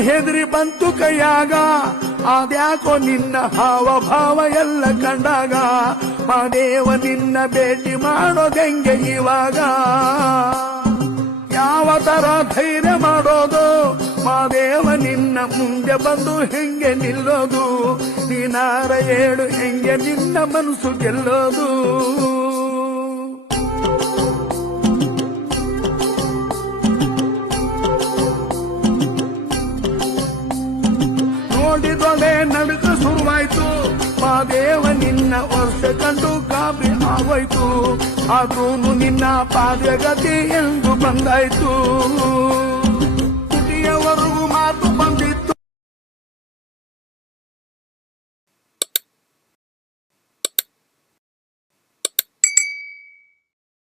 ಹೆದರಿ ಬಂತು ಕೈಯಾಗ ಅದ್ಯಾಕೋ ನಿನ್ನ ಹಾವಭಾವ ಎಲ್ಲ ಕಂಡಾಗ ಮಾದೇವ ನಿನ್ನ ಭೇಟಿ ಮಾಡೋದೆಂಗೆ ಇವಾಗ ಯಾವ ತರ ಧೈರ್ಯ ಮಾಡೋದು ಮಾದೇವ ನಿನ್ನ ಮುಂದೆ ಬಂದು ಹೆಂಗೆ ನಿಲ್ಲೋದು ನೀನಾರ ಹೇಳು ಹೆಂಗೆ ನಿನ್ನ ಮನಸ್ಸು ಗೆಲ್ಲೋದು ನೋಡಿದೊಳೆ ನಡುಕ ಶುರುವಾಯ್ತು ಮಾದೇವ ನಿನ್ನ ವರ್ಷ ಕಂಡು ಗಾಬರಿ ಆಗೋಯ್ತು ಆದ್ರೂನು ನಿನ್ನ ಪಾದಗತಿ ಎಂದು ಬಂದಾಯ್ತು ಕುಟಿಯವರೆಗೂ ಮಾತು